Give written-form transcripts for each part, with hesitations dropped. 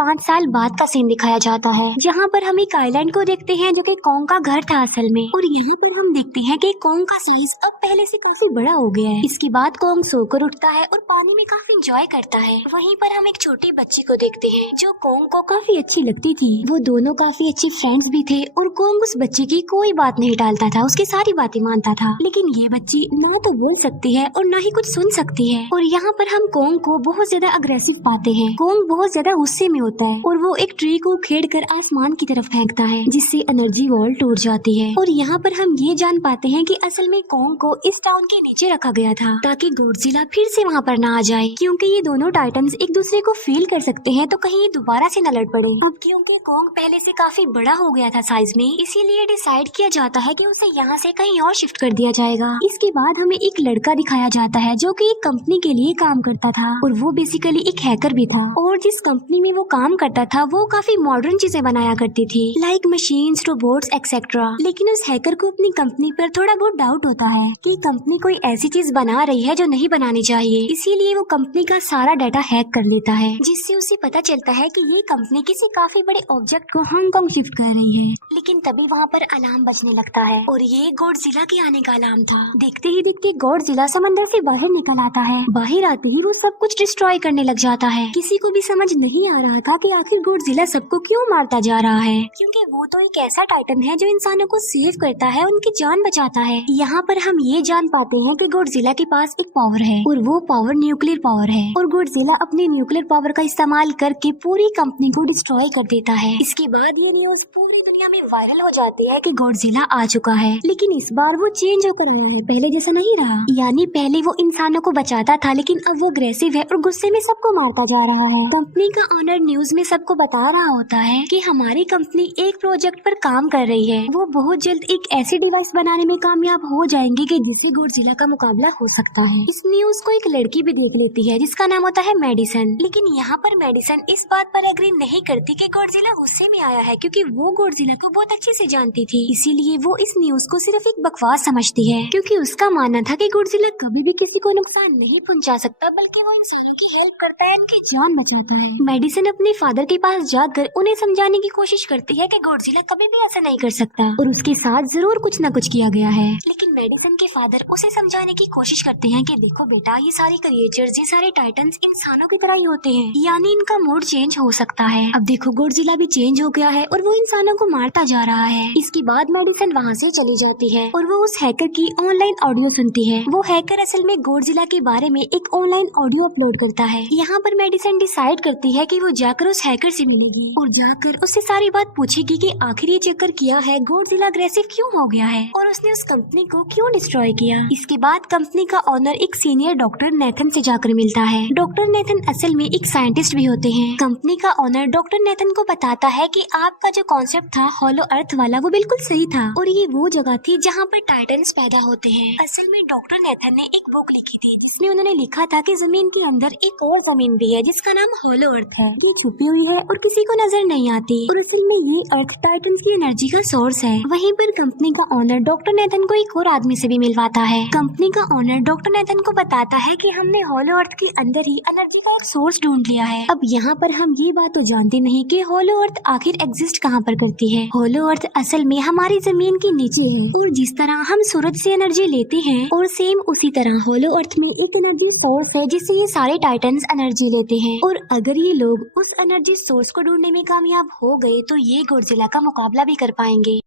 5 साल बाद का सीन दिखाया जाता है, जहाँ पर हम एक आइलैंड को देखते हैं जो कि कॉन्ग का घर था असल में। और यहाँ पर हम देखते हैं कि कॉन्ग का साइज अब पहले से काफी बड़ा हो गया है। इसके बाद कॉन्ग सोकर उठता है और पानी में काफी एंजॉय करता है। वहीं पर हम एक छोटे बच्चे को देखते हैं जो कॉन्ग को काफी अच्छी लगती थी। वो दोनों काफी अच्छे फ्रेंड्स भी थे और कॉन्ग उस बच्चे की कोई बात नहीं टालता था, उसकी सारी बातें मानता था। लेकिन ये बच्ची ना तो बोल सकती है और ना ही कुछ सुन सकती है। और यहाँ पर हम कॉन्ग को बहुत ज्यादा अग्रेसिव पाते हैं। कॉन्ग बहुत ज्यादा गुस्से में होता है और वो एक ट्री को उखेड़कर आसमान की तरफ फेंकता है, जिससे एनर्जी वॉल टूट जाती है। और यहाँ पर हम ये जान पाते हैं कि असल में कॉन्ग को इस टाउन के नीचे रखा गया था ताकि गॉडजिला फिर से वहाँ पर ना आ जाए, क्योंकि ये दोनों टाइटन्स एक दूसरे को फील कर सकते हैं, तो कहीं ये दोबारा से न लड़ पड़े। अब क्योंकि कॉन्ग पहले से काफी बड़ा हो गया था साइज में, इसीलिए डिसाइड किया जाता है कि उसे यहाँ से कहीं और शिफ्ट कर दिया जाएगा। इसके बाद हमें एक लड़का दिखाया जाता है जो कि एक कंपनी के लिए काम करता था और वो बेसिकली एक हैकर भी था। और जिस कंपनी में वो काम करता था वो काफी मॉडर्न चीजें बनाया करती थी, लाइक मशीन्स, रोबोट्स एक्सेट्रा। लेकिन उस हैकर को अपनी कंपनी पर थोड़ा बहुत डाउट होता है कि कंपनी कोई ऐसी चीज बना रही है जो नहीं बनानी चाहिए, इसीलिए वो कंपनी का सारा डाटा हैक कर लेता है, जिससे उसे पता चलता है कि ये कंपनी किसी काफी बड़े ऑब्जेक्ट को हांगकांग शिफ्ट कर रही है। लेकिन तभी वहाँ पर अलार्म बजने लगता है और ये गॉडजिला के आने का अलार्म था। देखते ही देखते गॉडजिला समंदर से बाहर निकल आता है। बाहर आते ही वो सब कुछ डिस्ट्रॉय करने लग जाता है। किसी को भी समझ नहीं आ रहा था कि आखिर गॉडजिला सबको क्यों मारता जा रहा है, क्योंकि वो तो एक ऐसा टाइटन है जो इंसानों को सेव करता है, उनकी जान बचाता है। यहाँ पर हम ये जान पाते हैं कि गॉडजिला के पास एक पावर है और वो पावर न्यूक्लियर पावर है। और गॉडजिला अपने न्यूक्लियर पावर का इस्तेमाल करके पूरी कंपनी को डिस्ट्रॉय कर देता है। इसके बाद ये न्यूज पूरी दुनिया में वायरल हो जाती है कि गॉडजिला आ चुका है, लेकिन इस बार वो चेंज होकर नहीं है, पहले जैसा नहीं रहा। यानी पहले वो इंसानों को बचाता था, लेकिन अब वो अग्रेसिव है और गुस्से में सबको मारता जा रहा है। कंपनी का ऑनर न्यूज में सबको बता रहा होता है कि हमारी कंपनी एक प्रोजेक्ट पर काम कर रही है, वो बहुत जल्द एक ऐसी डिवाइस बनाने में कामयाब हो जाएंगे कि जिससे गॉडजिला का मुकाबला हो सकता है। इस न्यूज को एक लड़की भी देख लेती है जिसका नाम होता है मेडिसन। लेकिन यहाँ पर मेडिसन इस बात पर एग्री नहीं करती कि गॉडजिला गुस्से में आया है, क्योंकि वो गॉडजिला को बहुत अच्छे से जानती थी। इसीलिए वो इस न्यूज को सिर्फ एक बकवास समझती है, क्योंकि उसका मानना था कि गॉडजिला कभी भी किसी को नुकसान नहीं पहुंचा सकता, बल्कि वो इंसानों की हेल्प करता है, उनकी जान बचाता है। मेडिसन अपने फादर के पास जाकर उन्हें समझाने की कोशिश करती है कि गॉडजिला कभी भी ऐसा नहीं कर सकता और उसके साथ जरूर कुछ न कुछ किया गया है। लेकिन मेडिसन के फादर उसे समझाने की कोशिश करते हैं कि देखो बेटा, ये सारे क्रिएचर्स, ये सारे टाइटन्स इंसानों की तरह ही होते हैं, यानी इनका मूड चेंज हो सकता है। अब देखो गॉडजिला भी चेंज हो गया है और वो इंसानों को मारता जा रहा है। इसके बाद मेडिसन वहाँ से चली जाती है और वो उस हैकर की ऑनलाइन ऑडियो सुनती है। वो हैकर असल में गॉडजिला के बारे में एक ऑनलाइन ऑडियो अपलोड करता है। यहाँ पर मेडिसन डिसाइड करती है कि वो जाकर उस हैकर से मिलेगी और जाकर उससे सारी बात पूछेगी कि आखिर ये चक्कर किया है, गॉडजिला अग्रेसिव क्यों हो गया है और उसने उस कंपनी को क्यों डिस्ट्रॉय किया। इसके बाद कंपनी का ऑनर एक सीनियर डॉक्टर नेथन से जाकर मिलता है। डॉक्टर नेथन असल में एक साइंटिस्ट भी होते हैं। कंपनी का ऑनर डॉक्टर नेथन को बताता है कि आपका जो कॉन्सेप्ट था हॉलो अर्थ वाला, वो बिल्कुल सही था और ये वो जगह थी जहाँ पर टाइटन्स पैदा होते हैं। असल में डॉक्टर नेथन ने एक बुक लिखी थी जिसमें उन्होंने लिखा था कि जमीन के अंदर एक और जमीन भी है जिसका नाम हॉलो अर्थ है। ये छुपी हुई है और किसी को नजर नहीं आती और असल में ये अर्थ टाइटन्स की एनर्जी का सोर्स है। वहीं पर कंपनी का ऑनर डॉक्टर नेथन को एक और आदमी से भी मिलवाता है। कंपनी का ऑनर डॉक्टर नेथन को बताता है कि हमने हॉलो अर्थ के अंदर ही एनर्जी का एक सोर्स ढूंढ लिया है। अब यहाँ पर हम ये बात तो जानते नहीं कि हॉलो अर्थ आखिर एग्जिस्ट कहाँ पर करती है। हॉलो अर्थ असल में हमारी जमीन के नीचे है और जिस तरह हम सूरज से एनर्जी लेते हैं और सेम उसी तरह हॉलो अर्थ में एक एनर्जी सोर्स है जिससे ये सारे टाइटन्स एनर्जी लेते हैं। और अगर ये लोग उस एनर्जी सोर्स को ढूंढने में कामयाब हो गए तो ये गॉडजिला का मुकाबला भी कर पाएंगे।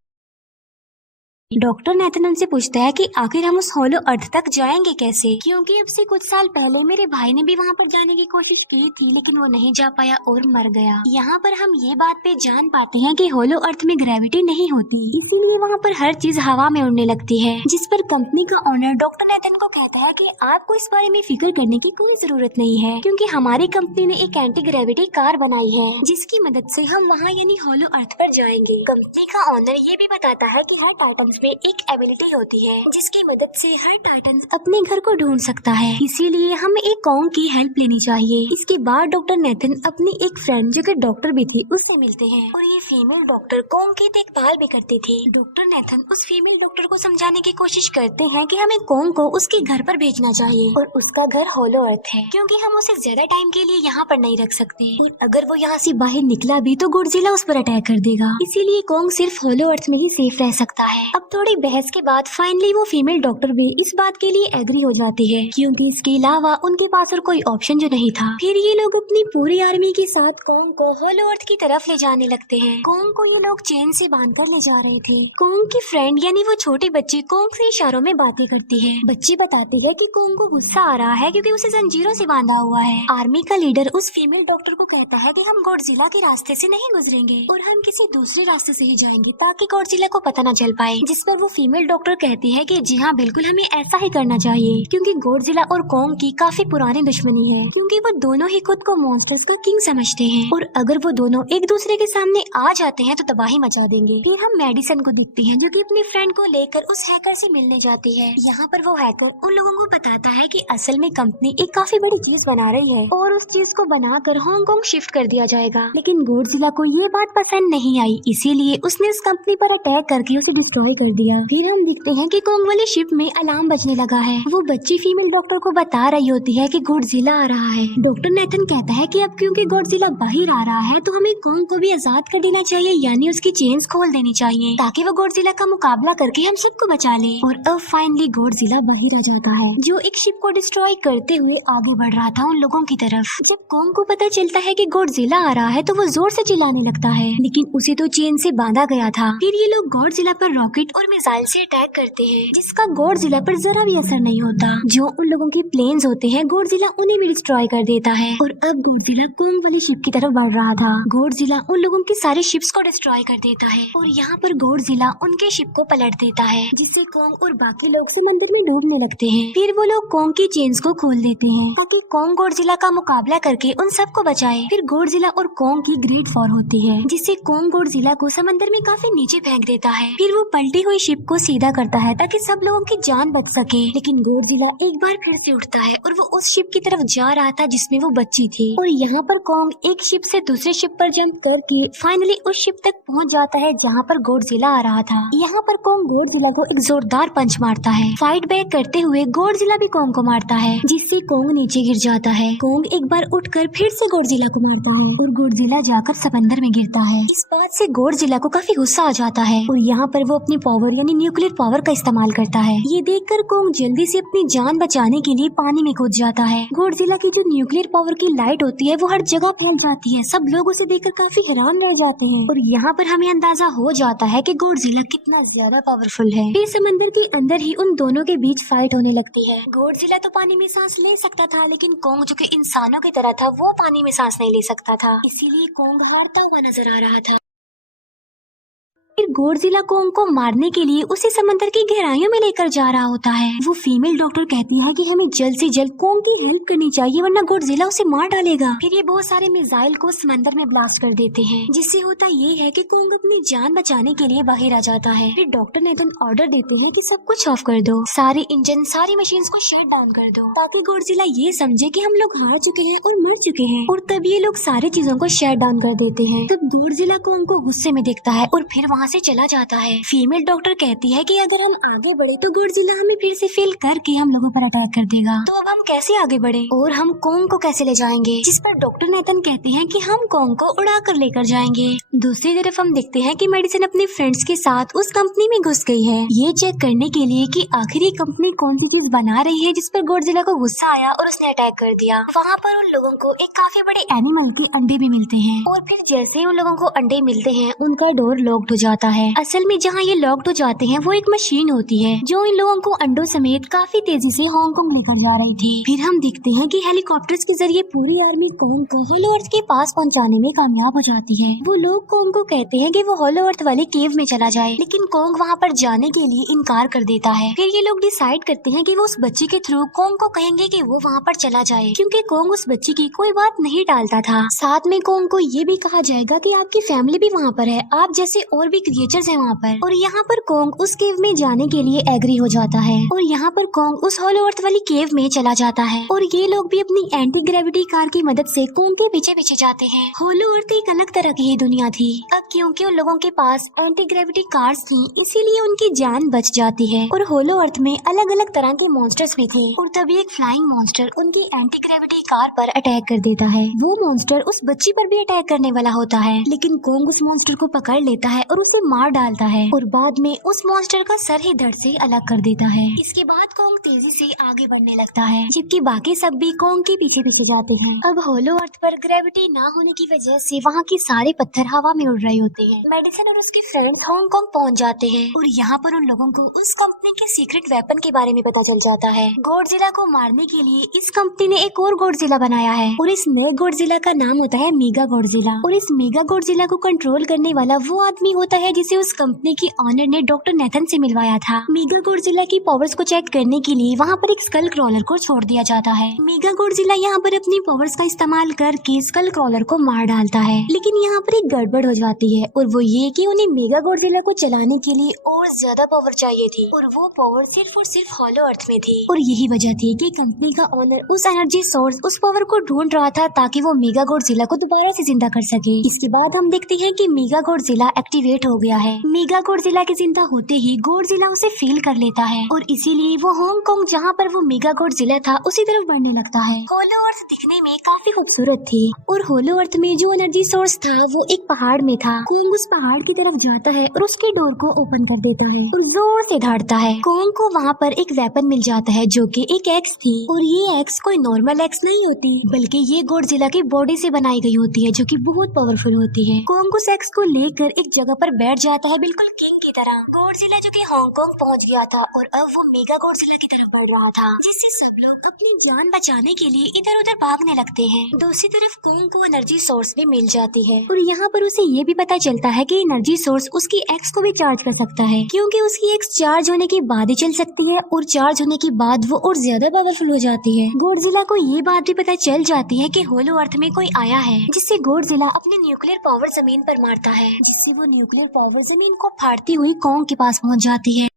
डॉक्टर नेथन उनसे पूछता है कि आखिर हम उस हॉलो अर्थ तक जाएंगे कैसे, क्योंकि अब से कुछ साल पहले मेरे भाई ने भी वहाँ पर जाने की कोशिश की थी लेकिन वो नहीं जा पाया और मर गया। यहाँ पर हम ये बात पे जान पाते हैं कि हॉलो अर्थ में ग्रेविटी नहीं होती, इसीलिए वहाँ पर हर चीज हवा में उड़ने लगती है। जिस पर कंपनी का ऑनर डॉक्टर नेथन को कहता है कि आपको इस बारे में फिक्र करने की कोई जरूरत नहीं है, क्योंकि हमारी कंपनी ने एक एंटी ग्रेविटी कार बनाई है जिसकी मदद से हम वहाँ यानी हॉलो अर्थ पर जाएंगे। कंपनी का ऑनर ये भी बताता है कि हर टाइटन में एक एबिलिटी होती है जिसकी मदद से हर टाइटन अपने घर को ढूंढ सकता है, इसीलिए हमें एक कॉन्ग की हेल्प लेनी चाहिए। इसके बाद डॉक्टर नेथन अपनी एक फ्रेंड जो कि डॉक्टर भी थी उससे मिलते हैं और ये फीमेल डॉक्टर कॉन्ग की देखभाल भी करती थी। डॉक्टर नेथन उस फीमेल डॉक्टर को समझाने की कोशिश करते हैं कि हमें कॉन्ग को उसकी घर पर भेजना चाहिए और उसका घर होलो अर्थ है क्योंकि हम उसे ज्यादा टाइम के लिए यहाँ पर नहीं रख सकते और अगर वो यहाँ से बाहर निकला भी तो गॉडजिला उस पर अटैक कर देगा। इसीलिए कॉन्ग सिर्फ होलो अर्थ में ही सेफ रह सकता है। अब थोड़ी बहस के बाद फाइनली वो फीमेल डॉक्टर भी इस बात के लिए एग्री हो जाती है क्योंकि इसके अलावा उनके पास और कोई ऑप्शन जो नहीं था। फिर ये लोग अपनी पूरी आर्मी के साथ कॉन्ग को होलो अर्थ की तरफ ले जाने लगते हैं। कॉन्ग को ये लोग चेन से बांधकर ले जा रहे थे। कॉन्ग की फ्रेंड यानी वो छोटे बच्चे कॉन्ग से इशारों में बातें करती है। बच्ची बताती है कि कॉन्ग को गुस्सा आ रहा है क्योंकि उसे जंजीरों से बांधा हुआ है। आर्मी का लीडर उस फीमेल डॉक्टर को कहता है कि हम गॉडजिला के रास्ते से नहीं गुजरेंगे और हम किसी दूसरे रास्ते से ही जाएंगे ताकि गॉडजिला को पता न चल पाए। जिस पर वो फीमेल डॉक्टर कहती है कि जी हाँ बिल्कुल हमें ऐसा ही करना चाहिए क्योंकि गॉडजिला और कॉन्ग की काफी पुरानी दुश्मनी है क्योंकि वो दोनों ही खुद को मॉन्स्टर्स का किंग समझते हैं और अगर वो दोनों एक दूसरे के सामने आ जाते हैं तो तबाही मचा देंगे। फिर हम मेडिसन को दिखते हैं जो कि अपनी फ्रेंड को लेकर उस हैकर से मिलने जाती है। यहाँ पर वो हैकर उन लोगों को बताता है कि असल में कंपनी एक काफी बड़ी चीज बना रही है और उस चीज को बनाकर हांगकांग शिफ्ट कर दिया जाएगा। लेकिन गॉडजिला को ये बात पसंद नहीं आई, इसीलिए उसने उस कंपनी पर अटैक करके उसे डिस्ट्रॉय कर दिया। फिर हम दिखते हैं कि कॉन्ग वाली शिप में अलार्म बजने लगा है। वो बच्ची फीमेल डॉक्टर को बता रही होती है कि गॉडजिला आ रहा है। डॉक्टर नेथन कहता है कि अब क्योंकि गॉडजिला बाहर आ रहा है तो हमें कॉन्ग को भी आजाद कर देना चाहिए यानी उसकी चेन्स खोल देनी चाहिए ताकि वो गॉडजिला का मुकाबला करके हम सबको बचा ले। और अब फाइनली गॉडजिला बाहर आ जाता है जो एक शिप को डिस्ट्रॉय करते हुए आगे बढ़ रहा था उन लोगों की तरफ। जब कॉन्ग को पता चलता है कि गॉडजिला आ रहा है तो वो जोर से चिल्लाने लगता है लेकिन उसे तो चेन से बांधा गया था। फिर ये लोग गॉडजिला पर रॉकेट और मिसाइल से अटैक करते हैं जिसका गॉडजिला पर जरा भी असर नहीं होता। जो उन लोगों के प्लेन्स होते हैं गॉडजिला उन्हें भी डिस्ट्रॉय कर देता है और अब गॉडजिला कॉन्ग वाली शिप की तरफ बढ़ रहा था। गॉडजिला उन लोगों की सारी शिप्स को डिस्ट्रॉय कर देता है और यहाँ पर गॉडजिला उनके शिप को पलट देता है जिससे कॉन्ग और बाकी लोग समंदर में डूबने लगते हैं। फिर वो लोग कॉन्ग की चेन्स को खोल देते हैं ताकि कॉन्ग गॉडजिला का मुकाबला करके उन सबको बचाए। फिर गॉडजिला और कॉन्ग की ग्रेट वॉर होती है जिससे कॉन्ग गॉडजिला को समंदर में काफी नीचे फेंक देता है। फिर वो पलटी हुई शिप को सीधा करता है ताकि सब लोगों की जान बच सके। लेकिन गॉडजिला एक बार फिर से उठता है और वो उस शिप की तरफ जा रहा था जिसमें वो बच्ची थी और यहाँ पर कॉन्ग एक शिप से दूसरे शिप पर जंप करके फाइनली उस शिप तक पहुँच जाता है जहाँ पर गॉडजिला आ रहा था। यहाँ पर कॉन्ग गॉडजिला को एक जोरदार पंच मारता है। फाइट बैक करते हुए गॉडजिला भी कॉन्ग को मारता है जिससे कॉन्ग नीचे गिर जाता है। कॉन्ग एक बार उठकर फिर से गॉडजिला को मारता है और गॉडजिला जाकर समंदर में गिरता है। इस बात से गॉडजिला को काफी गुस्सा आ जाता है और यहाँ पर वो अपनी पावर यानी न्यूक्लियर पावर का इस्तेमाल करता है। ये देखकर कॉन्ग जल्दी से अपनी जान बचाने के लिए पानी में कूद जाता है। गॉडजिला की जो न्यूक्लियर पावर की लाइट होती है वो हर जगह फैल जाती है। सब लोग उसे देखकर काफी हैरान रह जाते हैं और यहाँ पर हमें अंदाजा हो जाता है कि गॉडजिला कितना ज्यादा पावरफुल है। फिर समंदर के अंदर ही उन दोनों के बीच फाइट होने लगती है। गॉडजिला तो पानी में सांस ले सकता था लेकिन कॉन्ग जो कि इंसानों की तरह था वो पानी में सांस नहीं ले सकता था, इसीलिए कॉन्ग हारता हुआ नजर आ रहा था। फिर गॉडजिला कॉन्ग को मारने के लिए उसे समंदर की गहराइयों में लेकर जा रहा होता है। वो फीमेल डॉक्टर कहती है कि हमें जल्द से जल्द कॉन्ग की हेल्प करनी चाहिए वरना गॉडजिला उसे मार डालेगा। फिर ये बहुत सारे मिसाइल को समंदर में ब्लास्ट कर देते हैं जिससे होता ये है कि कॉन्ग अपनी जान बचाने के लिए बाहर आ जाता है। फिर डॉक्टर नेथन ऑर्डर देते हैं कि सब कुछ ऑफ कर दो, सारे इंजन सारी मशीन को शट डाउन कर दो ताकि गॉडजिला ये समझे कि हम लोग हार चुके हैं और मर चुके हैं। और तब ये लोग सारी चीजों को शट डाउन कर देते हैं। तब गॉडजिला कॉन्ग को गुस्से में देखता है और फिर वहाँ से चला जाता है। फीमेल डॉक्टर कहती है कि अगर हम आगे बढ़े तो गॉडजिला हमें फिर से फेल करके हम लोगों पर अटैक कर देगा, तो अब हम कैसे आगे बढ़े और हम कॉन्ग को कैसे ले जाएंगे। जिस पर डॉक्टर नेथन कहते हैं कि हम कॉन्ग को उड़ा कर लेकर जाएंगे। दूसरी तरफ हम देखते हैं कि मेडिसन अपने फ्रेंड्स के साथ उस कंपनी में घुस गई है ये चेक करने के लिए कि आखिर ये कंपनी कौन सी चीज बना रही है जिस पर गॉडजिला को गुस्सा आया और उसने अटैक कर दिया। वहाँ पर उन लोगों को एक काफी बड़े एनिमल के अंडे भी मिलते हैं और फिर जैसे ही उन लोगों को अंडे मिलते हैं उनका डोर लॉक्ड हो जाता है। असल में जहाँ ये लॉक्ड हो जाते हैं वो एक मशीन होती है जो इन लोगों को अंडों समेत काफी तेजी से हांगकांग लेकर जा रही थी। फिर हम देखते हैं कि हेलीकॉप्टर्स के जरिए पूरी आर्मी कॉन्ग को होलो अर्थ के पास पहुंचाने में कामयाब हो जाती है। वो लोग कॉन्ग को कहते हैं कि वो होलो अर्थ वाले केव में चला जाए लेकिन कॉन्ग वहाँ पर जाने के लिए इनकार कर देता है। फिर ये लोग डिसाइड करते हैं कि वो उस बच्ची के थ्रू कॉन्ग को कहेंगे कि वो वहाँ पर चला जाए क्योंकि कॉन्ग उस बच्ची की कोई बात नहीं टालता था। साथ में कॉन्ग को ये भी कहा जाएगा कि आपकी फैमिली भी वहाँ पर है, आप जैसे और भी क्रिएचर्स हैं वहाँ पर। और यहाँ पर कोंग उस केव में जाने के लिए एग्री हो जाता है और यहाँ पर कोंग उस हॉलो अर्थ वाली केव में चला जाता है और ये लोग भी अपनी एंटी ग्रेविटी कार की मदद से कोंग के पीछे पीछे जाते हैं। हॉलो अर्थ एक अलग तरह की ही दुनिया थी। अब क्योंकि उन लोगों के पास एंटी ग्रेविटी कार्स थी इसीलिए उनकी जान बच जाती है। और हॉलो अर्थ में अलग अलग तरह के मॉन्स्टर्स भी थे और तभी एक फ्लाइंग मॉन्स्टर उनकी एंटी ग्रेविटी कार पर अटैक कर देता है। वो मॉन्स्टर उस बच्ची पर भी अटैक करने वाला होता है लेकिन कोंग उस मॉन्स्टर को पकड़ लेता है और उसे मार डालता है और बाद में उस मॉन्स्टर का सर ही धड़ से अलग कर देता है। इसके बाद कोंग तेजी से आगे बढ़ने लगता है जबकि बाकी सब भी कोंग के पीछे पीछे जाते हैं। अब हॉलो अर्थ पर ग्रेविटी ना होने की वजह से वहाँ के सारे पत्थर हवा में उड़ रहे होते हैं। मेडिसन और उसके फ्रेंड्स हांगकांग पहुँच जाते हैं और यहाँ पर उन लोगों को उस कंपनी के सीक्रेट वेपन के बारे में पता चल जाता है। गॉडजिला को मारने के लिए इस कंपनी ने एक और गॉडजिला बनाया है और इस नए गॉडजिला का नाम होता है मेगा गॉडजिला। और इस मेगा गॉडजिला को कंट्रोल करने वाला वो आदमी होता है जिसे उस कंपनी की ऑनर ने डॉक्टर नेथन से मिलवाया था। मेगा गॉडजिला की पावर्स को चेक करने के लिए वहाँ पर एक स्कल क्रॉलर को छोड़ दिया जाता है। मेगा गॉडजिला यहाँ पर अपनी पावर्स का इस्तेमाल करके स्कल क्रॉलर को मार डालता है लेकिन यहाँ पर एक गड़बड़ हो जाती है और वो ये कि उन्हें मेगा गॉडजिला को चलाने के लिए और ज्यादा पावर चाहिए थी और वो पावर सिर्फ और सिर्फ हॉलो अर्थ में थी। और यही वजह थी कि कंपनी का ऑनर उस एनर्जी सोर्स उस पावर को ढूंढ रहा था ताकि वो मेगा गॉडजिला को दोबारा से जिंदा कर सके। इसके बाद हम देखते हैं कि मेगा गॉडजिला एक्टिवेट हो गया है। मेगा गॉडजिला के जिंदा होते ही गॉडजिला उसे फील कर लेता है और इसीलिए वो हांगकांग जहाँ पर वो मेगा गॉडजिला था उसी तरफ बढ़ने लगता है। हॉलो अर्थ दिखने में काफी खूबसूरत थी और हॉलो अर्थ में जो एनर्जी सोर्स था वो एक पहाड़ में था। कोंग उस पहाड़ की तरफ जाता है और उसके डोर को ओपन कर देता है और जोर से धाड़ता है। कोंग को वहाँ पर एक वेपन मिल जाता है जो कि एक एक्स थी और ये एक्स कोई नॉर्मल एक्स नहीं होती बल्कि ये गॉडजिला की बॉडी से बनाई गई होती है जो कि बहुत पावरफुल होती है। कोंग उस एक्स को लेकर एक जगह पर बैठ जाता है बिल्कुल किंग की तरह। गॉडजिला जो कि हांगकांग पहुंच गया था और अब वो मेगा गॉडजिला की तरफ बढ़ रहा था जिससे सब लोग अपनी जान बचाने के लिए इधर उधर भागने लगते हैं। दूसरी तरफ कोंग को एनर्जी सोर्स भी मिल जाती है और यहाँ पर उसे ये भी पता चलता है कि एनर्जी सोर्स उसकी एक्स को भी चार्ज कर सकता है क्योंकि उसकी एक्स चार्ज होने के बाद ही चल सकती है और चार्ज होने के बाद वो और ज्यादा पावरफुल हो जाती है। गॉडजिला को ये बात भी पता चल जाती है कि हॉलो अर्थ में कोई आया है जिससे गॉडजिला अपने न्यूक्लियर पावर जमीन पर मारता है जिससे वो न्यूक्लियर पावर जमीन को फाड़ती हुई कोंग के पास पहुंच जाती है।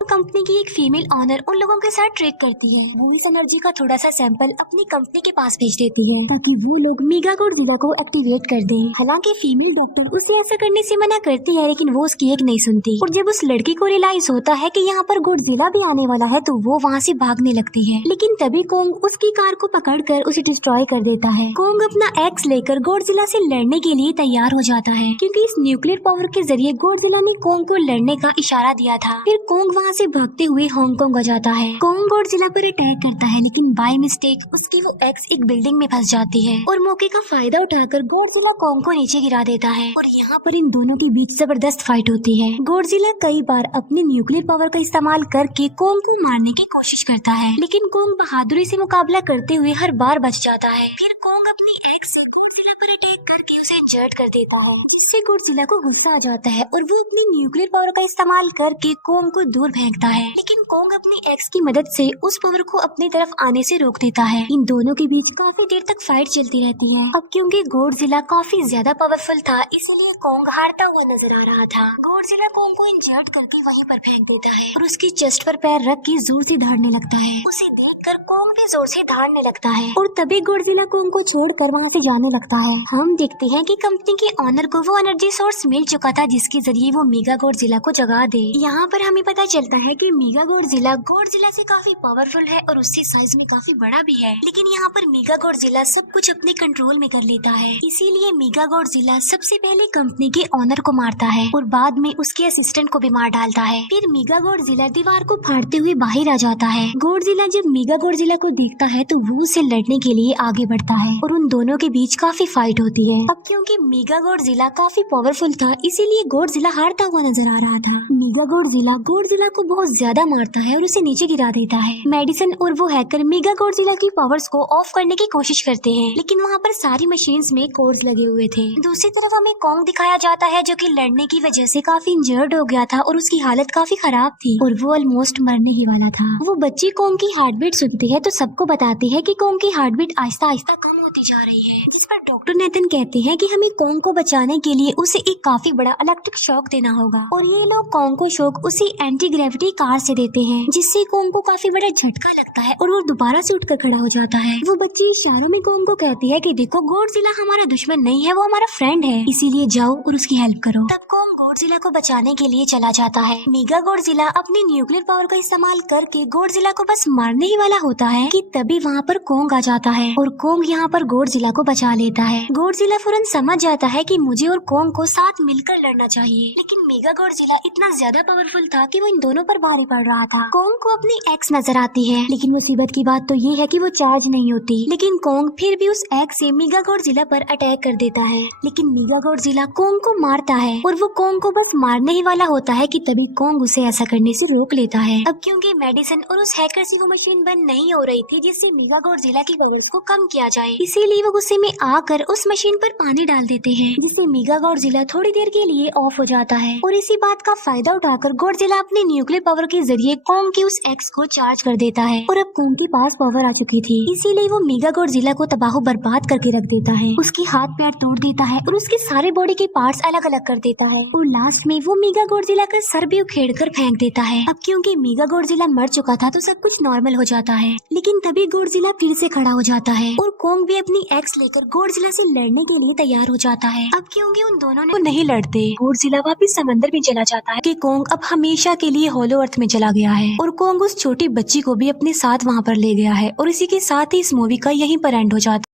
कंपनी की एक फीमेल ऑनर उन लोगों के साथ ट्रेक करती है। वो इस एनर्जी का थोड़ा सा सैंपल अपनी कंपनी के पास भेज देती है ताकि वो लोग मेगा गॉडजिला को एक्टिवेट कर दें। हालांकि फीमेल डॉक्टर उसे ऐसा करने से मना करती है लेकिन वो उसकी एक नहीं सुनती और जब उस लड़की को रियलाइज होता है कि यहाँ पर गॉडजिला भी आने वाला है तो वो वहाँ से भागने लगती है लेकिन तभी कोंग उसकी कार को पकड़कर उसे डिस्ट्रॉय कर देता है। कोंग अपना एक्स लेकर गॉडजिला से लड़ने के लिए तैयार हो जाता है क्योंकि इस न्यूक्लियर पावर के जरिए गॉडजिला ने कोंग को लड़ने का इशारा दिया था। फिर कोंग वहाँ से भागते हुए हांगकांग आ जाता है। कोंग गॉडजिला पर अटैक करता है लेकिन बाय मिस्टेक उसकी वो एक्स एक बिल्डिंग में फंस जाती है और मौके का फायदा उठाकर गॉडजिला कोंग को नीचे गिरा देता है और यहाँ पर इन दोनों के बीच जबरदस्त फाइट होती है। गॉडजिला कई बार अपने न्यूक्लियर पावर का इस्तेमाल करके कोंग को मारने की कोशिश करता है लेकिन कोंग बहादुरी से मुकाबला करते हुए हर बार बच जाता है। फिर कोंग अपनी एक्स गॉडजिला पर अटैक करके उसे इंजर्ड कर देता है जिससे गॉडजिला को गुस्सा आ जाता है और वो अपनी न्यूक्लियर पावर का इस्तेमाल करके कोंग को दूर फेंकता है लेकिन कोंग अपनी एक्स की मदद से उस पावर को अपनी तरफ आने से रोक देता है। इन दोनों के बीच काफी देर तक फाइट चलती रहती है। अब क्योंकि गॉडजिला काफी ज्यादा पावरफुल था इसीलिए कोंग हारता हुआ नजर आ रहा था। गॉडजिला कोंग को इंजर्ड करके वहीं पर फेंक देता है और उसकी चेस्ट पर पैर रख के जोर से धाड़ने लगता है। उसे देखकर कोंग भी जोर से धाड़ने लगता है और तभी गॉडजिला कोंग को छोड़कर वहाँ से जाने लगता है। हम देखते हैं कि कंपनी के ऑनर को वो एनर्जी सोर्स मिल चुका था जिसके जरिए वो मेगा गॉडजिला को जगा दे। यहाँ पर हमें पता चलता है कि मेगा गॉडजिला से काफी पावरफुल है और उससे साइज में काफी बड़ा भी है लेकिन यहाँ पर मेगा गॉडजिला सब कुछ अपने कंट्रोल में कर लेता है इसीलिए मेगा गॉडजिला सबसे पहले कंपनी के ऑनर को मारता है और बाद में उसके असिस्टेंट को भी मार डालता है। फिर मेगा गॉडजिला दीवार को फाड़ते हुए बाहर आ जाता है। गॉडजिला जब मेगा गॉडजिला को देखता है तो वो उससे लड़ने के लिए आगे बढ़ता है और उन दोनों के बीच काफी फाइट होती है। अब क्योंकि मेगा गॉडजिला काफी पावरफुल था इसीलिए गॉडजिला हारता हुआ नजर आ रहा था। मेगा गॉडजिला को बहुत ज्यादा मारता है और उसे नीचे गिरा देता है। मेडिसन और वो हैकर मेगा गॉडजिला की पावर्स को ऑफ करने की कोशिश करते हैं लेकिन वहाँ पर सारी मशीन्स में कोड्स लगे हुए थे। दूसरी तरफ हमें कोंग दिखाया जाता है जो कि लड़ने की वजह से काफी इंजर्ड हो गया था और उसकी हालत काफी खराब थी और वो ऑलमोस्ट मरने ही वाला था। वो बच्ची कोंग की हार्ट बीट सुनती है तो सबको बताती है कि कोंग की हार्ट बीट आहिस्ता आहिस्ता कम होती होती जा रही है, जिस पर डॉक्टर नेथन कहते हैं कि हमें कॉन्ग को बचाने के लिए उसे एक काफी बड़ा इलेक्ट्रिक शॉक देना होगा। और ये लोग कॉन्ग को शॉक उसी एंटी ग्रेविटी कार से देते हैं, जिससे कॉन्ग को काफी बड़ा झटका लगता है और वो दोबारा से उठकर खड़ा हो जाता है। वो बच्ची इशारों में कॉन्ग को कहती है कि देखो, गॉडजिला हमारा दुश्मन नहीं है, वो हमारा फ्रेंड है, इसीलिए जाओ और उसकी हेल्प करो। तब कॉन्ग गॉडजिला को बचाने के लिए चला जाता है। मेगा गॉडजिला अपने न्यूक्लियर पावर का इस्तेमाल करके गॉडजिला को बस मारने ही वाला होता है कि तभी वहाँ पर कॉन्ग आ जाता है और कॉन्ग यहाँ पर गॉडजिला को बचा लेता है। गॉडजिला फौरन समझ जाता है कि मुझे और कॉन्ग को साथ मिलकर लड़ना चाहिए, लेकिन मेगा गॉडजिला इतना ज्यादा पावरफुल था कि वो इन दोनों पर भारी पड़ रहा था। कॉन्ग को अपनी एक्स नजर आती है, लेकिन मुसीबत की बात तो ये है कि वो चार्ज नहीं होती। लेकिन कॉन्ग फिर भी उस एक्स से मेगा गॉडजिला पर अटैक कर देता है, लेकिन मेगा गॉडजिला कॉन्ग को मारता है और वो कॉन्ग को बस मारने ही वाला होता है कि तभी कॉन्ग उसे ऐसा करने से रोक लेता है। अब क्योंकि मेडिसिन और उस हैकर से वो मशीन बंद नहीं हो रही थी जिससे मेगा गॉडजिला की पावर को कम किया जाए, इसीलिए वो गुस्से में आकर उस मशीन पर पानी डाल देते हैं, जिससे मेगा गॉडजिला थोड़ी देर के लिए ऑफ हो जाता है। और इसी बात का फायदा उठाकर गॉडजिला अपने न्यूक्लियर पावर के जरिए कॉन्ग के उस एक्स को चार्ज कर देता है और अब कॉन्ग के पास पावर आ चुकी थी, इसीलिए वो मेगा गॉडजिला को तबाह बर्बाद करके रख देता है, उसके हाथ पैर तोड़ देता है और उसके सारे बॉडी के पार्ट्स अलग अलग कर देता है और लास्ट में वो मेगा गॉडजिला का सर भी उखेड़ कर फेंक देता है। अब क्योंकि मेगा गॉडजिला मर चुका था तो सब कुछ नॉर्मल हो जाता है, लेकिन तभी गॉडजिला फिर से खड़ा हो जाता है और कॉन्ग भी अपनी एक्स लेकर गॉडजिला से लड़ने के लिए तैयार हो जाता है। अब क्योंकि उन दोनों ने नहीं लड़ते, गॉडजिला वापिस समंदर में चला जाता है कि कॉन्ग अब हमेशा के लिए होलो अर्थ में चला गया है और कॉन्ग उस छोटी बच्ची को भी अपने साथ वहाँ पर ले गया है। और इसी के साथ ही इस मूवी का यहीं पर एंड हो जाता है।